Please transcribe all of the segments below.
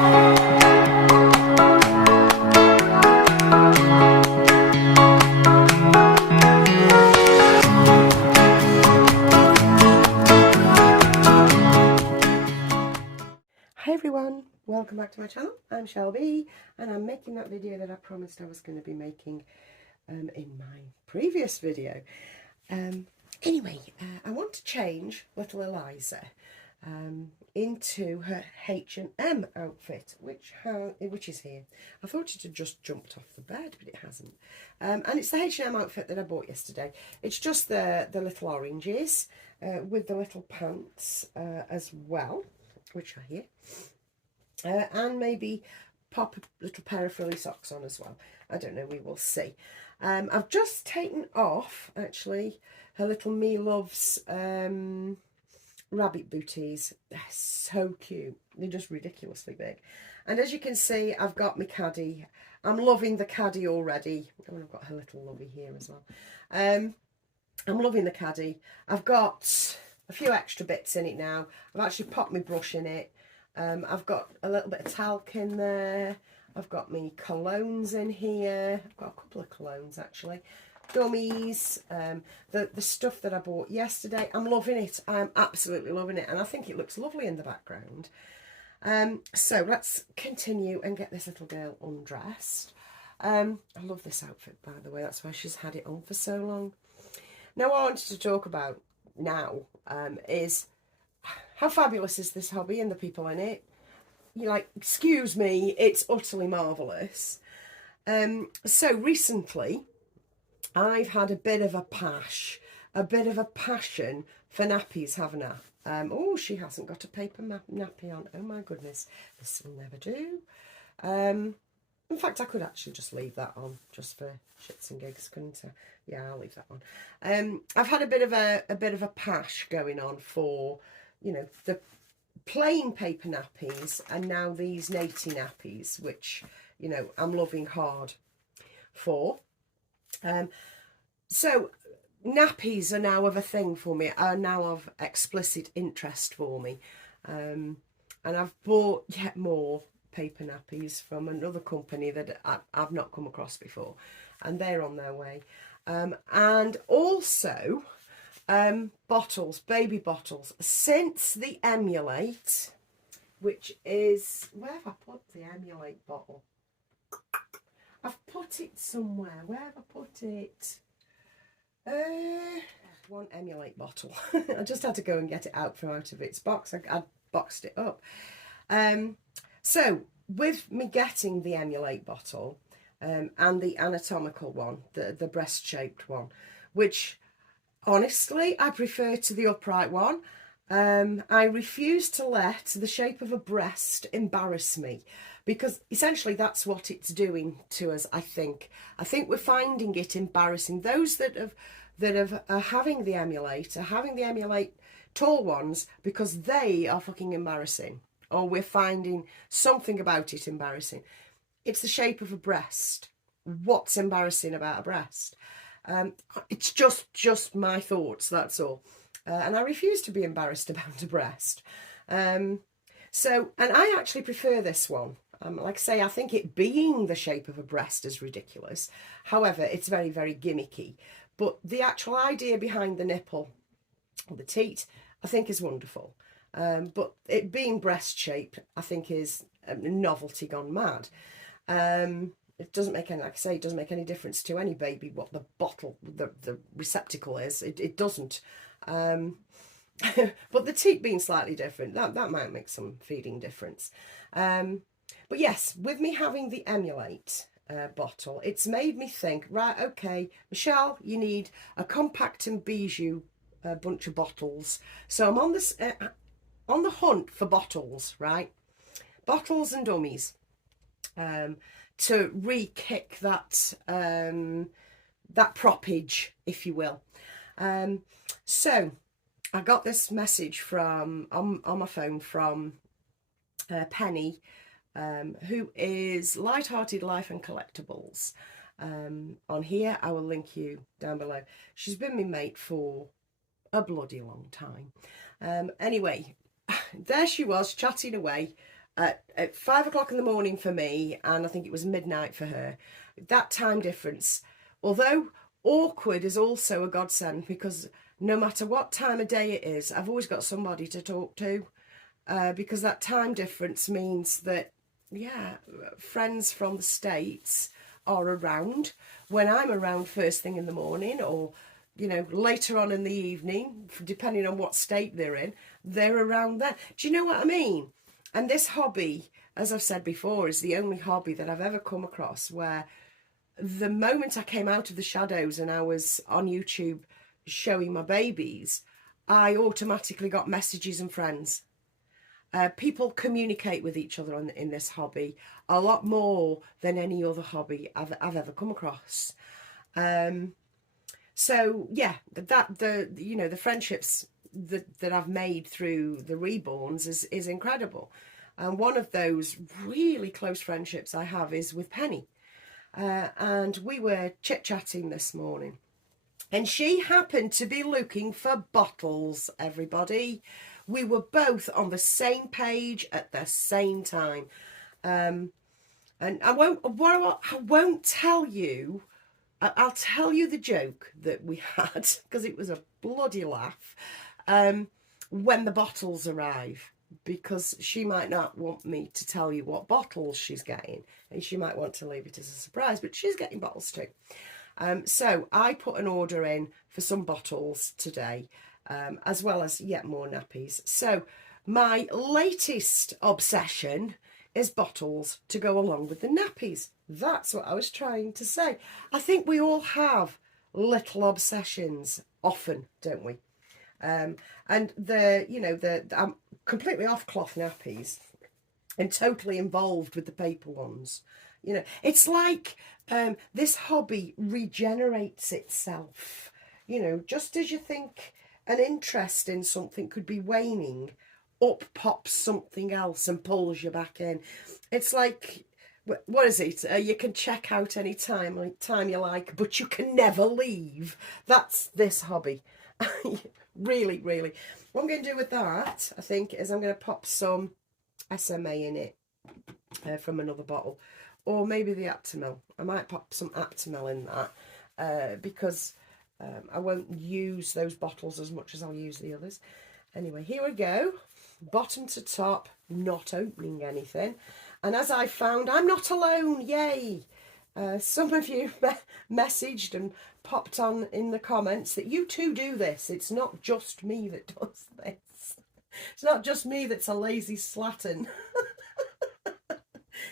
Hi everyone, welcome back to my channel. I'm Shelby and I'm making that video that I promised I was going to be making in my previous video. Anyway, I want to change little Eliza into her H&M outfit, which is here. I thought it had just jumped off the bed, but it hasn't. And it's the H&M outfit that I bought yesterday. It's just the little oranges with the little pants as well, which are here, and maybe pop a little pair of frilly socks on as well. I don't know, we will see. I've just taken off actually her little Me Loves rabbit booties. They're so cute, they're just ridiculously big. And as you can see, I've got my caddy. I'm loving the caddy already. Oh, and I've got her little lovey here as well. I'm loving the caddy. I've got a few extra bits in it now. I've actually popped my brush in it. I've got a little bit of talc in there. I've got my colognes in here. I've got a couple of colognes actually. Dummies. The stuff that I bought yesterday. I'm loving it. I'm absolutely loving it. And I think it looks lovely in the background. So let's continue and get this little girl undressed. I love this outfit, by the way. That's why she's had it on for so long. Now what I wanted to talk about now is how fabulous is this hobby and the people in it. You're like, excuse me, it's utterly marvellous. So recently I've had a bit of a passion for nappies, haven't I? Oh, she hasn't got a paper nappy on. Oh my goodness, this will never do. In fact, I could actually just leave that on, just for shits and gigs, couldn't I? Yeah, I'll leave that on. I've had a bit of a pash going on for, you know, the plain paper nappies, and now these naty nappies, which, you know, I'm loving hard for. So nappies are now of a thing for me, are now of explicit interest for me. And I've bought yet more paper nappies from another company that I've not come across before, and they're on their way. And also bottles, baby bottles, since the Emulate, which is, where have I put the Emulate bottle? I've put it somewhere. Where have I put it? One Emulate bottle. I just had to go and get it out of its box. I boxed it up. So with me getting the Emulate bottle and the anatomical one, the breast-shaped one, which honestly I prefer to the upright one. I refuse to let the shape of a breast embarrass me, because essentially that's what it's doing to us. I think we're finding it embarrassing. Those that are having the Emulate are having the Emulate tall ones because they are fucking embarrassing, or we're finding something about it embarrassing. It's the shape of a breast. What's embarrassing about a breast? It's just my thoughts, that's all. And I refuse to be embarrassed about a breast. So, and I actually prefer this one. Like I say, I think it being the shape of a breast is ridiculous. However, it's very, very gimmicky. But the actual idea behind the nipple, the teat, I think is wonderful. But it being breast shaped, I think is a novelty gone mad. It doesn't make any, like I say, it doesn't make any difference to any baby what the bottle, the receptacle is. It doesn't. But the teat being slightly different, that might make some feeding difference. But yes, with me having the Emulate bottle, it's made me think, right, okay, Michelle, you need a compact and bijou bunch of bottles. So I'm on this on the hunt for bottles, right? Bottles and dummies, to re-kick that that proppage, if you will. So I got this message from on my phone from Penny, who is Light-Hearted Life and Collectibles. On here, I will link you down below. She's been my mate for a bloody long time. Anyway, there she was chatting away at 5 o'clock in the morning for me, and I think it was midnight for her. That time difference, although awkward, is also a godsend, because no matter what time of day it is, I've always got somebody to talk to, because that time difference means that, yeah, friends from the States are around when I'm around first thing in the morning, or you know, later on in the evening, depending on what state they're in, they're around then. Do you know what I mean? And this hobby, as I've said before, is the only hobby that I've ever come across where the moment I came out of the shadows and I was on YouTube showing my babies, I automatically got messages and friends. People communicate with each other in this hobby a lot more than any other hobby I've ever come across. So yeah, the friendships that I've made through the Reborns is incredible. And one of those really close friendships I have is with Penny. And we were chit-chatting this morning. And she happened to be looking for bottles, everybody. We were both on the same page at the same time. And I won't tell you. I'll tell you the joke that we had, because it was a bloody laugh, when the bottles arrive, because she might not want me to tell you what bottles she's getting, and she might want to leave it as a surprise, but she's getting bottles too. So I put an order in for some bottles today, as well as yet more nappies. So my latest obsession is bottles to go along with the nappies. That's what I was trying to say. I think we all have little obsessions often, don't we? And I'm completely off cloth nappies and totally involved with the paper ones. You know, it's like this hobby regenerates itself. You know, just as you think an interest in something could be waning, up pops something else and pulls you back in. It's like, what is it? You can check out any time you like, but you can never leave. That's this hobby. Really, really. What I'm going to do with that, I think, is I'm going to pop some SMA in it from another bottle. Or maybe the Aptamil. I might pop some Aptamil in that because I won't use those bottles as much as I'll use the others. Anyway, here we go. Bottom to top, not opening anything. And as I found, I'm not alone, yay! Some of you messaged and popped on in the comments that you too do this. It's not just me that does this. It's not just me that's a lazy slattern.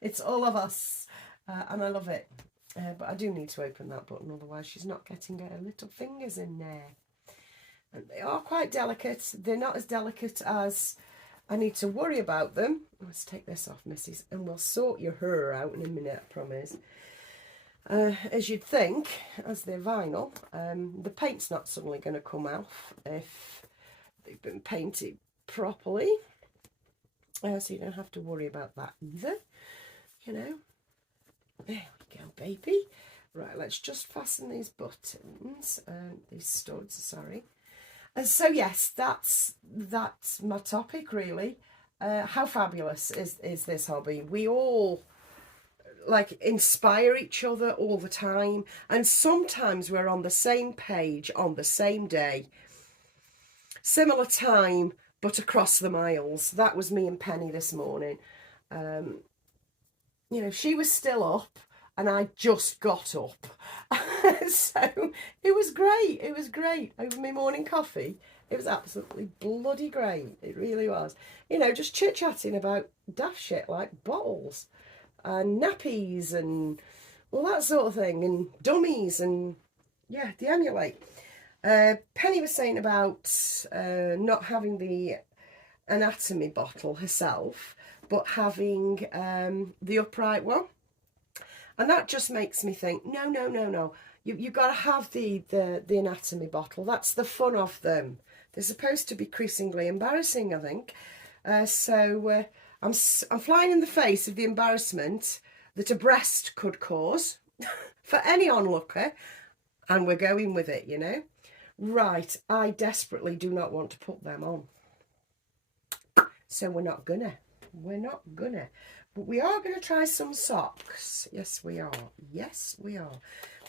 It's all of us, and I love it. But I do need to open that button, otherwise she's not getting her little fingers in there. And they are quite delicate. They're not as delicate as I need to worry about them. Let's take this off, missus, and we'll sort your hair out in a minute, I promise. As you'd think, as they're vinyl, the paint's not suddenly going to come off if they've been painted properly. So you don't have to worry about that either, you know. There we go, baby. Right, let's just fasten these buttons, these studs, sorry. And so yes, that's my topic really. How fabulous is this hobby? We all like inspire each other all the time, and sometimes we're on the same page on the same day, similar time but across the miles. That was me and Penny this morning. You know, she was still up and I just got up. So it was great. It was great. Over my morning coffee, it was absolutely bloody great. It really was. You know, just chit-chatting about daft shit like bottles and nappies and all that sort of thing, and dummies, and yeah, the emulate. Penny was saying about not having the anatomy bottle herself, but having the upright one. And that just makes me think, no. You've got to have the anatomy bottle. That's the fun of them. They're supposed to be increasingly embarrassing, I think. So I'm flying in the face of the embarrassment that a breast could cause for any onlooker. And we're going with it, you know. Right, I desperately do not want to put them on. So we're not gonna. We're not gonna. But we are going to try some socks. Yes, we are. Yes, we are.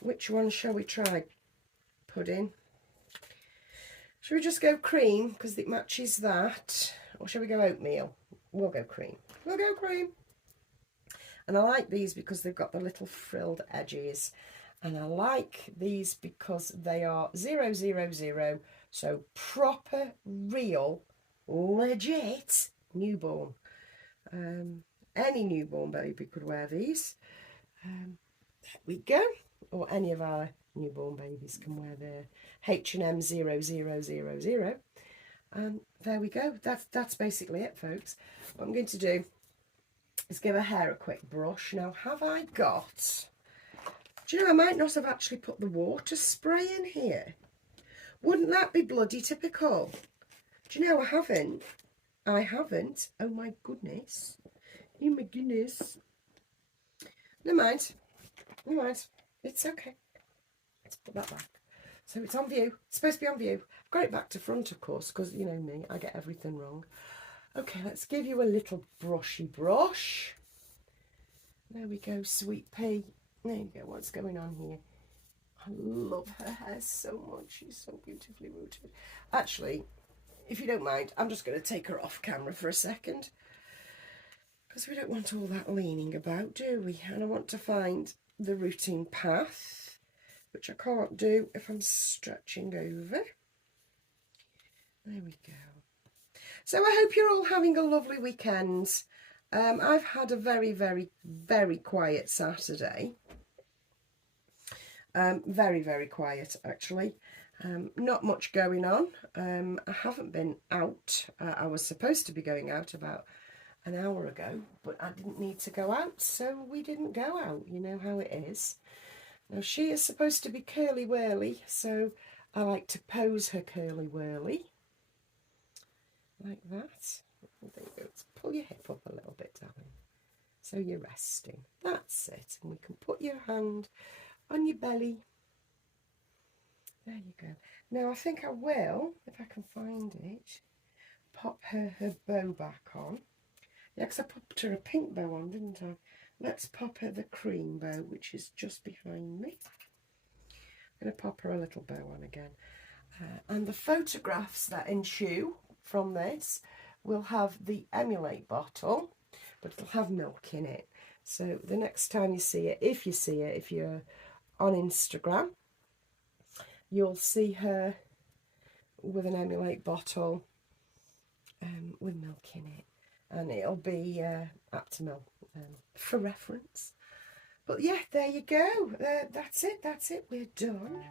Which one shall we try? Pudding. Shall we just go cream because it matches that? Or shall we go oatmeal? We'll go cream. We'll go cream. And I like these because they've got the little frilled edges. And I like these because they are 000. So proper, real, legit newborn. Any newborn baby could wear these. There we go. Or any of our newborn babies can wear their H&M 0000. And there we go. That's basically it, folks. What I'm going to do is give her hair a quick brush. Now, have I got... Do you know, I might not have actually put the water spray in here. Wouldn't that be bloody typical? Do you know, I haven't. I haven't. Oh, my goodness. Oh, my goodness. Never mind. Never mind. It's okay. Let's put that back. So it's on view. It's supposed to be on view. I've got it back to front, of course, because, you know me, I get everything wrong. Okay, let's give you a little brushy brush. There we go, sweet pea. There you go, what's going on here? I love her hair so much. She's so beautifully rooted. Actually, if you don't mind, I'm just going to take her off camera for a second. Because we don't want all that leaning about, do we? And I want to find the rooting path, which I can't do if I'm stretching over. There we go. So I hope you're all having a lovely weekend. I've had a very, very, very quiet Saturday. Very, very quiet, actually. Not much going on. I haven't been out. I was supposed to be going out about an hour ago, but I didn't need to go out, so we didn't go out. You know how it is. Now, she is supposed to be curly-whirly, so I like to pose her curly-whirly. Like that. There you go. Let's pull your hip up a little bit, darling. So you're resting. That's it. And we can put your hand on your belly. There you go. Now I think I will, if I can find it, pop her bow back on. Yeah, because I popped her a pink bow on, didn't I? Let's pop her the cream bow, which is just behind me. I'm going to pop her a little bow on again. And the photographs that ensue from this will have the Emulate bottle, but it'll have milk in it. So the next time you see it, if you're on Instagram, you'll see her with an Emulate bottle with milk in it. And it'll be Aptamil for reference. But yeah, there you go. That's it. We're done.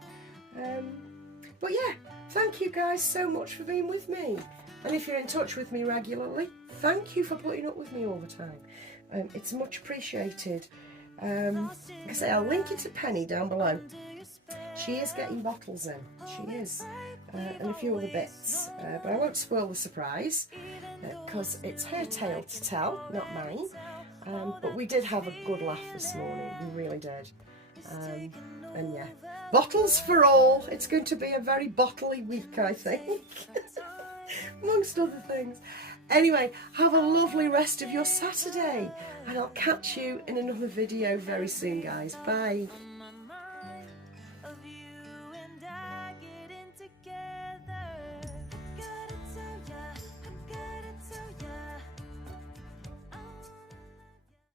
But yeah, thank you guys so much for being with me. And if you're in touch with me regularly, thank you for putting up with me all the time. It's much appreciated. Like I say, I'll link it to Penny down below. She is getting bottles in. She is. And a few other bits. But I won't spoil the surprise because it's her tale to tell, not mine. But we did have a good laugh this morning. We really did. And yeah, bottles for all. It's going to be a very bottly week, I think. Amongst other things. Anyway, have a lovely rest of your Saturday. And I'll catch you in another video very soon, guys. Bye.